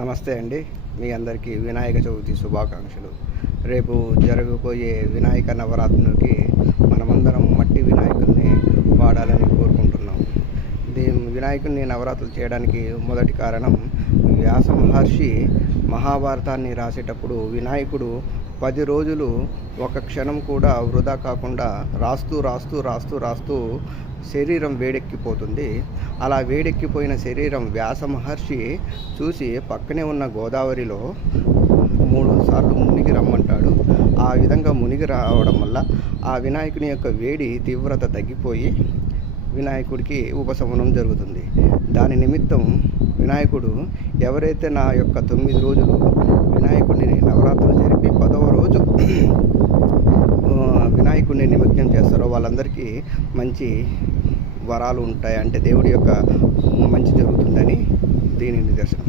నమస్తే అండి. మీ అందరికీ వినాయక చవితి శుభాకాంక్షలు. రేపు జరగబోయే వినాయక నవరాత్రులకి మనమందరం మట్టి వినాయకుల్ని వాడాలని కోరుకుంటున్నాం. వినాయకుడిని నవరాత్రులు చేయడానికి మొదటి కారణం, వ్యాస మహర్షి మహాభారతాన్ని రాసేటప్పుడు వినాయకుడు 10 రోజులు ఒక క్షణం కూడా వృధా కాకుండా రాస్తూ శరీరం వేడెక్కిపోతుంది. అలా వేడెక్కిపోయిన శరీరం వ్యాస మహర్షి చూసి పక్కనే ఉన్న గోదావరిలో 3 సార్లు మునిగి రమ్మంటాడు. ఆ విధంగా మునిగి రావడం వల్ల ఆ వినాయకుని యొక్క వేడి తీవ్రత తగ్గిపోయి వినాయకుడికి ఉపశమనం జరుగుతుంది. దాని నిమిత్తం వినాయకుడు ఎవరైతే నా యొక్క 9 రోజులు వినాయకుడిని నవరాత్రులు జరిపి 10వ రోజు వినాయకుడిని నిమగ్నం చేస్తారో వాళ్ళందరికీ మంచి వరాలు ఉంటాయి, అంటే దేవుడి యొక్క మంచి జరుగుతుందని దీని నిదర్శనం.